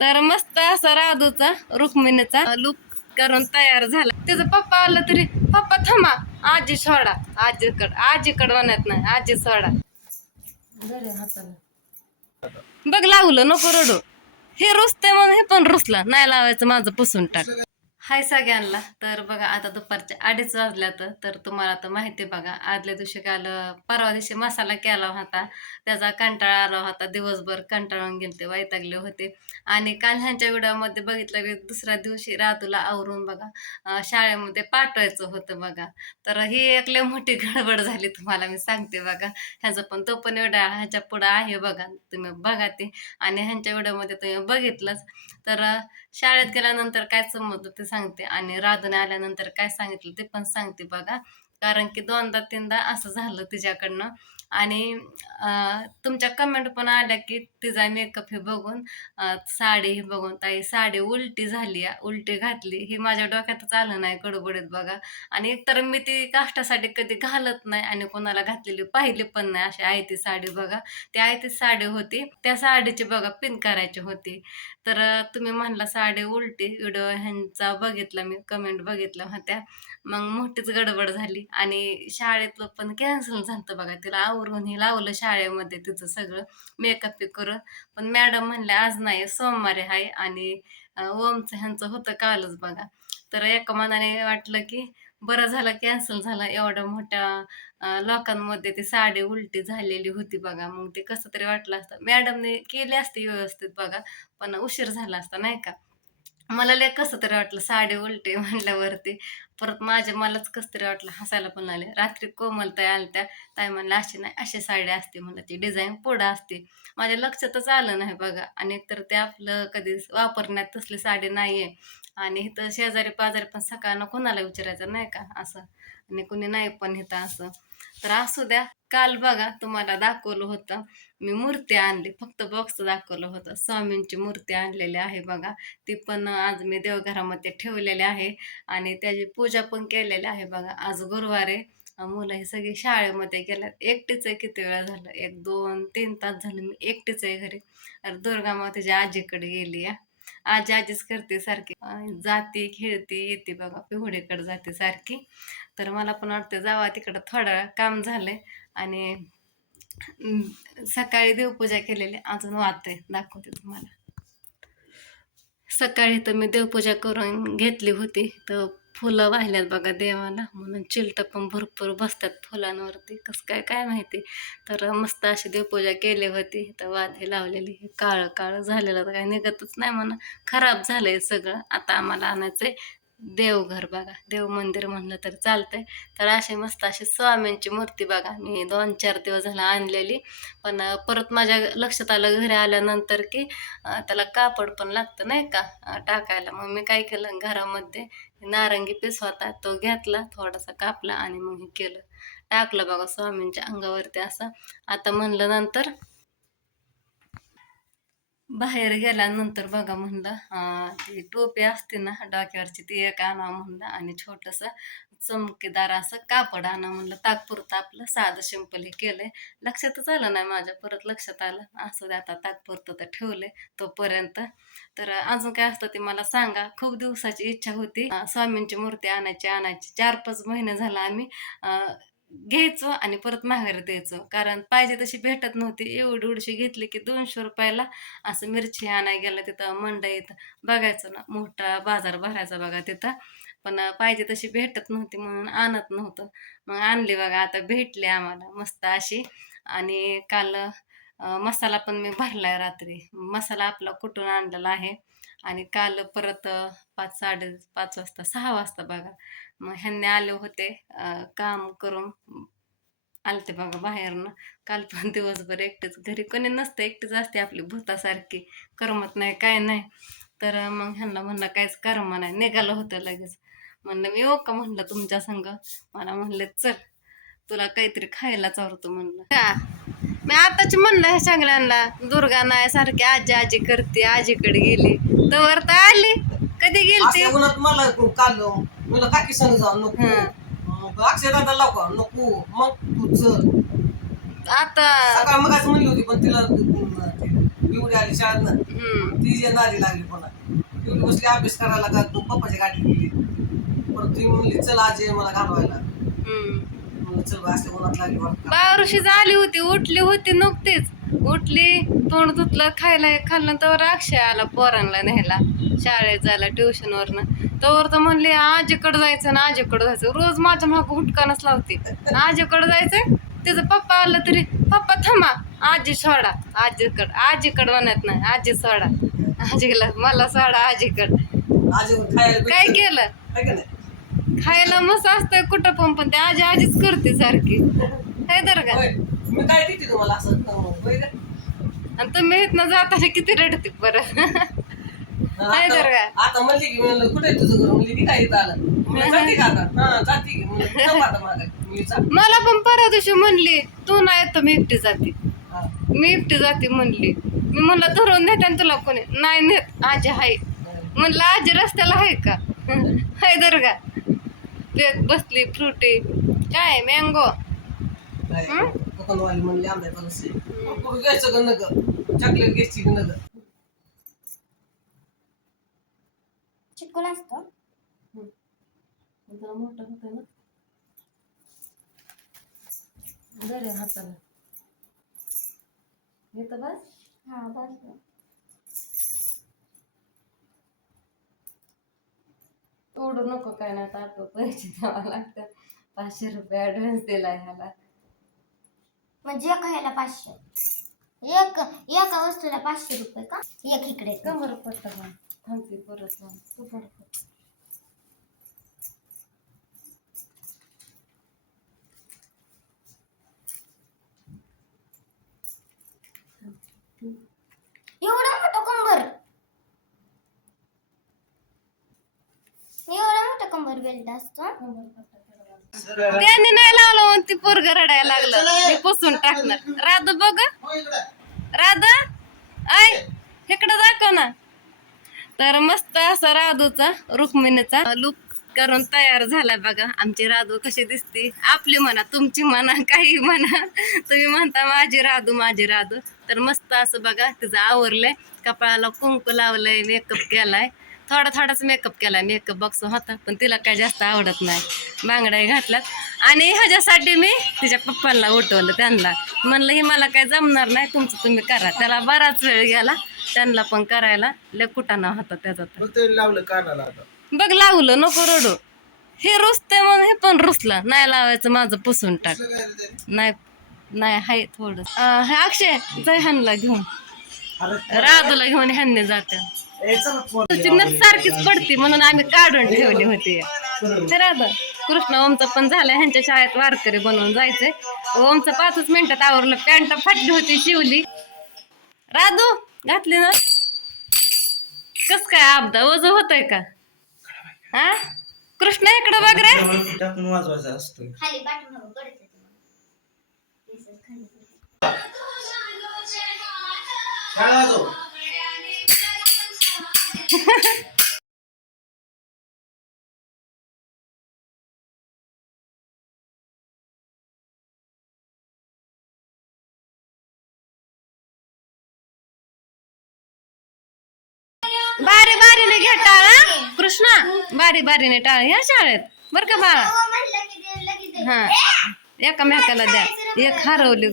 तर मस्त असा राधूचा रुक्मिणीचा लुक करून तयार झाला. त्याचा पप्पा आला तरी पप्पा थांबा, आजी सोडा, आजीकड म्हणत नाही, आजी सोडा. बघ लावलं, नको रडू. हे रुसते म्हणून हे पण रुसला नाही, लावायचं माझं पुसून टाक. हाय सगळ्यांना. तर बघा आता दुपारच्या 2:30 वाजल्यात. तर तुम्हाला तर माहिती बघा, आदल्या दिवशी काल परवा दिवशी मसाला केला होता, त्याचा कंटाळा आला होता, दिवसभर कंटाळून गेलते, वैतागले होते. आणि काल ह्यांच्या व्हिडिओमध्ये बघितलं की दुसऱ्या दिवशी रातूला आवरून बघा शाळेमध्ये पाठवायचं होतं बघा. तर ही एक लय मोठी गडबड झाली, तुम्हाला मी सांगते बघा. ह्याचं पण तो पण व्हिडिओ ह्याच्या पुढं आहे बघा, तुम्ही बघा ते. आणि ह्यांच्या व्हिडिओमध्ये तुम्ही बघितलंच. तर शाळेत गेल्यानंतर काय समजलं ते सांगते, आणि राधूने आल्यानंतर काय सांगितलं ते पण सांगते बघा. कारण की 2दा-3दा असं झालं तिच्याकडनं. आणि तुमच्या कमेंट पण आल्या की तिचा मेकअप हे बघून, साडी हे बघून, ताई साडी उलटी झाली, उलटी घातली, हे माझ्या डोक्यातच आलं नाही गडबडीत बघा. आणि एकतर मी ती काष्टासाठी कधी घालत नाही आणि कोणाला घातलेली पाहिली पण नाही. अशी आहे ती साडी बघा, ती आहे ती साडी होती, त्या साडीची बघा पिन करायची होती. तर तुम्ही म्हणला साडी उलटी, व्हिडिओ ह्यांचा बघितला मी, कमेंट बघितल्या होत्या. मग मोठीच गडबड झाली आणि शाळेतलं पण कॅन्सल झालं बघा. तिला आवरून हे लावलं शाळेमध्ये तिचं सगळं मेकअप करून. पण मॅडम म्हणल्या आज नाही, सोमवारी आहे. आणि ओमचं ह्यांचं होतं कालच बघा. तर एका मनाने वाटलं की बरं झालं कॅन्सल झालं, एवढ्या मोठ्या लोकांमध्ये ती साडी उलटी झालेली होती बघा. मग ते कसं तरी वाटलं असतं, मॅडमने केली असती व्यवस्थित बघा, पण उशीर झाला असता नाही का. मला लय कसं तरी वाटलं साडी उलटी म्हणल्यावरती. परत मलाच कसं तरी वाटलं, हसायला पण लागले. रात्री कोमलताई आल्या, ताई म्हणलं अशी नाही, अशी साडी असते म्हणलं, ती डिझाईन पुढं असते. माझ्या लक्षातच आलं नाही बघा. आणि एकतर ते आपलं कधी वापरण्यात तसली साडी नाहीये. आणि इथं शेजारी पाजारी पण सकाळनं कोणाला विचारायचं नाही का असं, आणि कोणी नाही पण इथं असं. तर असू द्या. काल बघा तुम्हाला दाखवलं होतं, मी मूर्ती आणली, फक्त बॉक्स दाखवलं होतं. स्वामींची मूर्ती आणलेली आहे बघा. ती पण आज मी देवघरामध्ये ठेवलेली आहे आणि त्याची पूजा पण केलेली आहे बघा. आज गुरुवार आहे. मुलं ही सगळी शाळेमध्ये गेल्यात. एकटीच आहे, किती वेळा झालं, 1, 2, 3 तास झालं मी एकटीच आहे घरी. तर दुर्गा मातेच्या आजीकडे गेली आहे. आजी आजीच करते सारखी, जाते खेळते येते बघा, पिहुडीकडे जाते सारखी. तर मला पण वाटतं जावा तिकडं, थोडा वेळ काम झालंय. आणि सकाळी देवपूजा केलेली, अजून वाचते, दाखवते तुम्हाला. सकाळी तर मी देवपूजा करून घेतली होती, तर फुलं वाहिल्यात बघा देवाला, म्हणून चिलट पण भरपूर बसतात फुलांवरती, कसं काय काय माहिती. तर मस्त अशी देवपूजा केली होती. तर वाती लावलेली, काळं काळं झालेलं तर काही निघतच नाही म्हणा, खराब झालंय सगळं. आता आम्हाला आणायचंय देवघर बघा, देव मंदिर म्हणलं तर चालतंय. तर अशी मस्त अशी स्वामींची मूर्ती बघा, मी 2-4 दिवस झाला आणलेली. पण परत माझ्या लक्षात आलं घरी आल्यानंतर की त्याला कापड पण लागतं नाही का टाकायला. मग मी काय केलं, घरामध्ये नारंगी पीस होता तो घेतला, थोडासा कापला आणि मग हे केलं, टाकलं बघा स्वामींच्या अंगावरती असं. आता म्हणलं नंतर बाहेर गेल्यानंतर बघा म्हणलं ती टोपी असते ना डोक्यावरची, ती एक आणा म्हणलं, आणि छोटंसं चमकेदार असं कापड आणा म्हणलं, तात्पुरतं आपलं साधं सिंपल हे केलंय. लक्षातच आलं नाही माझ्या, परत लक्षात आलं. असं दे आता, तात्पुरतं तर ठेवलंय तोपर्यंत. तर अजून काय असतं ते मला सांगा. खूप दिवसाची इच्छा होती स्वामींची मूर्ती आणायची. 4-5 महिने झाला आम्ही घ्यायचो आणि परत माघारी द्यायचो, कारण पाहिजे तशी भेटत नव्हती. एवढी एवढीशी घेतली की 200 रुपयाला. असं मिरची आणायला गेलं तिथं मंडईत, बघायचं ना, मोठा बाजार भरायचा बघा तिथं. पण पाहिजे तशी भेटत नव्हती म्हणून आणत नव्हतं. मग आणली बघा, आता भेटली आम्हाला मस्त अशी. आणि काल मसाला पण मी भरलाय रात्री. मसाला आपला कुठून आणलेला आहे. आणि काल परत 5-5:30 वाजता, 6 वाजता बघा, मग ह्यांनी आले होते काम करून, आलते बघा बाहेरनं. काल पण दिवसभर एकटेच, घरी कोणी नसतं, एकटीच असते आपली भूतासारखी, करमत नाही काय नाही. तर मग ह्यांना म्हणलं काहीच करमा नाही, निघालं होतं लगेच. म्हणलं मी येऊ का म्हणलं तुमच्या संग. मला म्हणले चल, तुला काहीतरी खायला चालतो म्हणलं का. मी आताच म्हणलं ह्या सगळ्यांना, दुर्गा नाही सारखी आजी आजी करते, आजीकडे गेली तर तर आली. कधी गेलती उन्हात मला काल मला काकी संग जाऊ नको, अक्षयदादा लाव का नको, मग तू चल. आता सकाळ मग म्हणली होती पण तिला एवढी आली शाळेत ती जे नादी लागली पुन्हा एवढी बसली अभ्यास करायला का तू पप्पाची गाडी गेली परत ती म्हणली चल आज ये मला घालवायला म्हणलं चल बा, असल्या उन्हात लागली बरं का. बावरुशी झाली होती, उठली होती नुकतीच. उठली, तोंड धुतलं, खाल्लं तर अक्षय आला पोरांना न्यायला शाळेत जायला ट्युशनवरनं. तर तर म्हणले आजीकडे जायचं ना आजीकडे जायचं. रोज माझ्या मागं हुटकानच लावते. आजीकडे जायचं. तिचं पप्पा आलं तरी पप्पा थांबा, आजी सोडा. आजीकडं म्हणत नाही, आजी सोडा. आजीला मला सोडा आजीकडं. आज खायला काय भेटतं. केलं हाय का नाही खायला मस्त असतंय कुठं पण ते आजीच करते सारखी. काय तर का होय. मी काय देते तुम्हाला असं होय का? आणि तुम्ही इथनं जाताना किती रडते बरं. काय तर का आता म्हणली की म्हणलं कुठे आहे तुझं घर म्हणली की काय इथं आलं म्हणलं जाते का आता हा जाते की म्हणलं थांब आता मागं. मी जा. मला पण परवा दिवशी म्हणली तू नाही तर मी एकटी जाते. हा. मी एकटी जाते म्हणली. मी म्हणलं धरून नेते आणि तुला कोणी नाही नेत आजी हाय. म्हणलं आजी रस्त्याला आहे का. हाय तर का ते बसली फ्रुटी काय मँगो. काय कोकणवाली म्हणली आंब्याचं रस आहे. कुरकुर घ्यायचं का नग चॉकलेट घ्यायची का नग चिकून असतो मोठं होतं ना बरे हाताला येतं बस. हा बस तोडू नको काय नाही तर पैसे द्यावा लागतात. 500 रुपये ऍडव्हान्स दिला ह्याला. म्हणजे एका ह्याला 500 एका वस्तूला 500 रुपये का एक इकडे कमर पट्टा बांध. थांबते परत बांध. तू पडत एवढा मोठा कंबर एवढा मोठा कंबर बेल्ट असतो त्याने नाही लावलं म्हणून ती पोरग रडायला लागलं. मी पुसून टाकणार. राधू बघ राधा आय इकडं दाखव ना. तर मस्त असा राधूचा रुक्मिणीचा लुक करून तयार झाला बघा. आमची राधू कशी दिसते. आपली म्हणा तुमची म्हणा काही म्हणा तुम्ही म्हणता माझी राधू. तर मस्त असं बघा तिचं आवरलंय. कपाळाला कुंकू लावलंय, मेकअप केलाय. थोडाच मेकअप केलाय. मेकअप बॉक्स होता पण तिला काय जास्त आवडत नाही. बांगड्या घातल्यात आणि ह्याच्यासाठी मी तिच्या पप्पांना उठवलं. त्यांना म्हणलं ही मला काय जमणार नाही, तुमचं तुम्ही करा. त्याला बराच वेळ गेला त्यांना पण करायला. लय कुटाणा होता त्याचा. तर लावलं कानाला आता बघ लावलं नको रडू. हे रुसते म्हणून हे पण रुसला. नाही लावायचं माझं पुसून टाक. नाही हाय थोडं. हे अक्षय जाय ह्यांना घेऊन राधूला घेऊन ह्यांनी जाते. तुझी नस सारखीच पडती म्हणून आम्ही काढून ठेवली होती. राधा कृष्ण ओमचं पण झालं. ह्यांच्या शाळेत वारकरी बनवून जायचंय. ओमचं 5 मिनिटात आवरलं. पॅन्ट फाटली होती शिवली. राधू घातली ना. कस काय अपदा वज होतय का. हा कृष्ण इकडं बघ रे. वाजवायचं असतं खाली पाठीमागं पडते खाली बारीने घे टाळ. कृष्णा बारीने टाळ ह्या शाळेत बर का बाळा. हा एकामेकाला द्या. एक हरवली.